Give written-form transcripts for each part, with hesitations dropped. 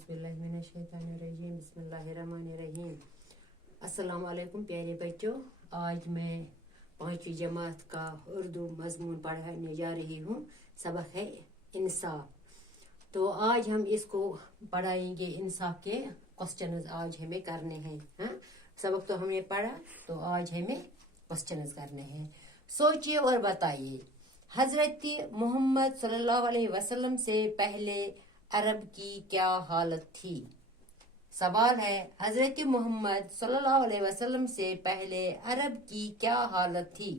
औज़ुबिल्लाहिमिनश्शैतानिर्रजीम बिस्मिल्लाहिर्रहमानिर्रहीम। अस्सलाम वालेकुम प्यारे बच्चों, आज मैं 5वीं जमात का उर्दू मजमून पढ़ाने जा रही हूँ। सबक है इंसाफ। तो आज हम इसको पढ़ाएंगे। इंसाफ के क्वेश्चन आज हमें करने हैं। हाँ, सबक तो हमने पढ़ा, तो आज हमें क्वेश्चन करने हैं। सोचिए और बताइए, हजरत मोहम्मद सल्लल्लाहु अलैहि वसल्लम से पहले अरब की क्या हालत थी। सवाल है, हजरत मोहम्मद सल्लल्लाहु अलैहि वसल्लम से पहले अरब की क्या हालत थी।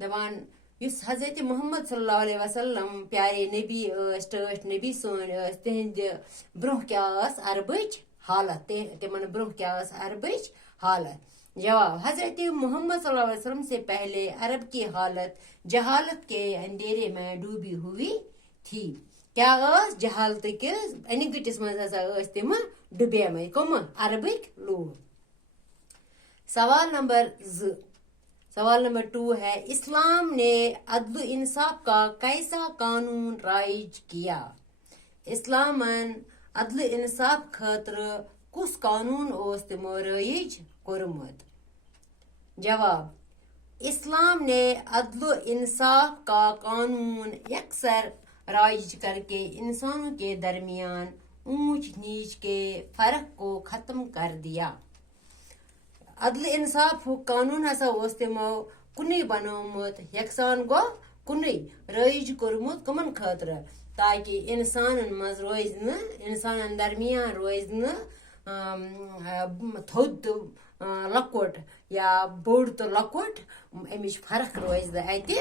दपान युस हजरत मोहम्मद सल्लल्लाहु अलैहि वसल्लम प्यारे नबी टठ नबी सोन तिहंद ब्रोह क्या अरबच हालत, तिमन ब्रोह क्या अरबच हालत। जवाब, हजरत मोहम्मद सल्लल्लाहु अलैहि वसल्लम से पहले अरब की हालत जहालत के अंधेरे में डूबी हुई थी। क्या जहालत के अनिगटिस मज तम डुबेम कम अरबिक लोग। सवाल नंबर 2 है, इस्लाम ने अदल इंसाफ का कैसा कानून राइज किया। इस्लामन अदल इंसाफ खतर कुस कानून तमो राइज कोरमुत। जवाब, इस्लाम ने अदल इंसाफ का कानून यकसर राइज करके इंसानों के दरमियान ऊंच नीच के फर्क को खत्म कर दिया। अदल इंसाफ कानून हसा तमो कुन बनोमुत, यकसान गो कुन राइज कोरमुत कमन खतर, ताकि इंसानन मज रोज न, इंसानन दरमियान रोज न थोद लकोट या बोड़ तो लकोट, अमिच फर्क रोज अति,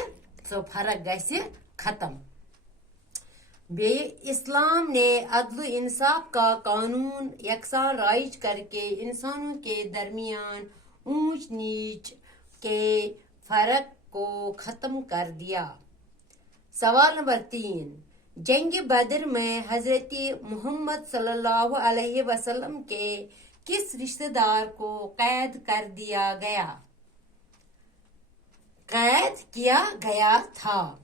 सो फर्क गसी खत्म। बे इस्लाम ने अदल इंसाफ का कानून यकसान राइज करके इंसानों के दरमियान ऊंच नीच के फर्क को खत्म कर दिया। सवाल नंबर 3, जंग बदर में हजरत मोहम्मद सल्लल्लाहु अलैहि वसल्लम के किस रिश्तेदार को कैद कर दिया गया, कैद किया गया था।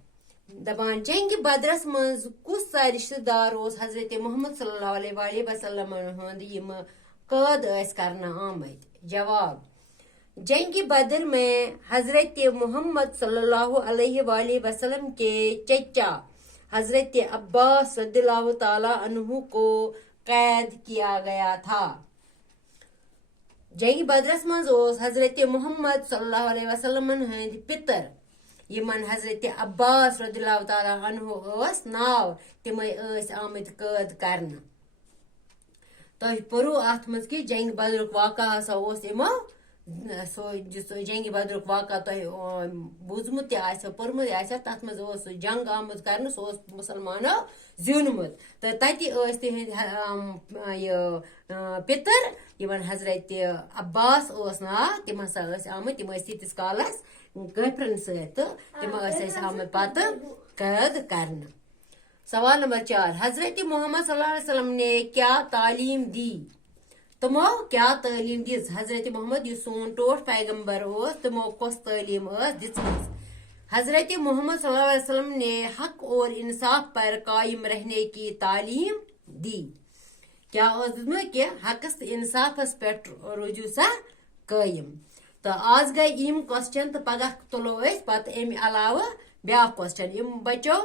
दपान जंग बदरस मज कुस रिश्तेदार हजरत मोहम्मद सल्लल्लाहु अलैहि वसल्लम यम कैद करना आमद। जवाब, जंग बदर में हजरत मोहम्मद सल्लल्लाहु अलैहि वसल्लम के चचा हजरत अब्बास रदियल्लाहु ताला अन्हु को कैद किया गया था। जंग बदरस मज हजरत मोहम्मद सल्लल्लाहु अलैहि वसल्लम हंद पितर यमन हजरत अब्बास रदियल्लाहु ताला अन्हु नाव, तिम आमद कैद करना। तो परू अत मज कि जंग बदरुक वाक़ा हसा यमो जंग बदरुक वाक़ा तो बुझमुत पोर्मुत तथ मज जंग आमुत कर, मुसलमानो ज्यूनमुत, तो तति पितर यमन हजरत अब्बास नाव, तिम हसा आमत, तिम तीस कालस गफरन सत, तिम आमत पत कैद करना। सवाल नंबर 4, हजरत मोहम्मद सल्लल्लाहु अलैहि वसल्लम ने क्या तालीम दी। तमो क्या तालीम दी हजरत मोहम्मद सोन टोट पैगंबर तमो कस तालीम दिसमस। हजरत मोहम्मद सल्लल्लाहु अलैहि वसल्लम ने हक और इंसाफ पर कायम रहने की तालीम दी। क्या कि हकस इंसाफस पे रोजू सा कायम। तो आज गए यम क्वेश्चन, तो पगह तुलो पत अम अलावा ब्या क्वेश्चन। यम बच्चो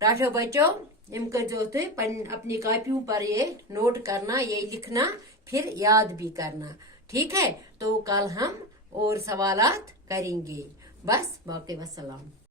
टाठो बच्चो यम करो तुम अपनी कॉपियों पर ये नोट करना, ये लिखना, फिर याद भी करना। ठीक है, तो कल हम और सवालात करेंगे। बस बाकी वसलाम।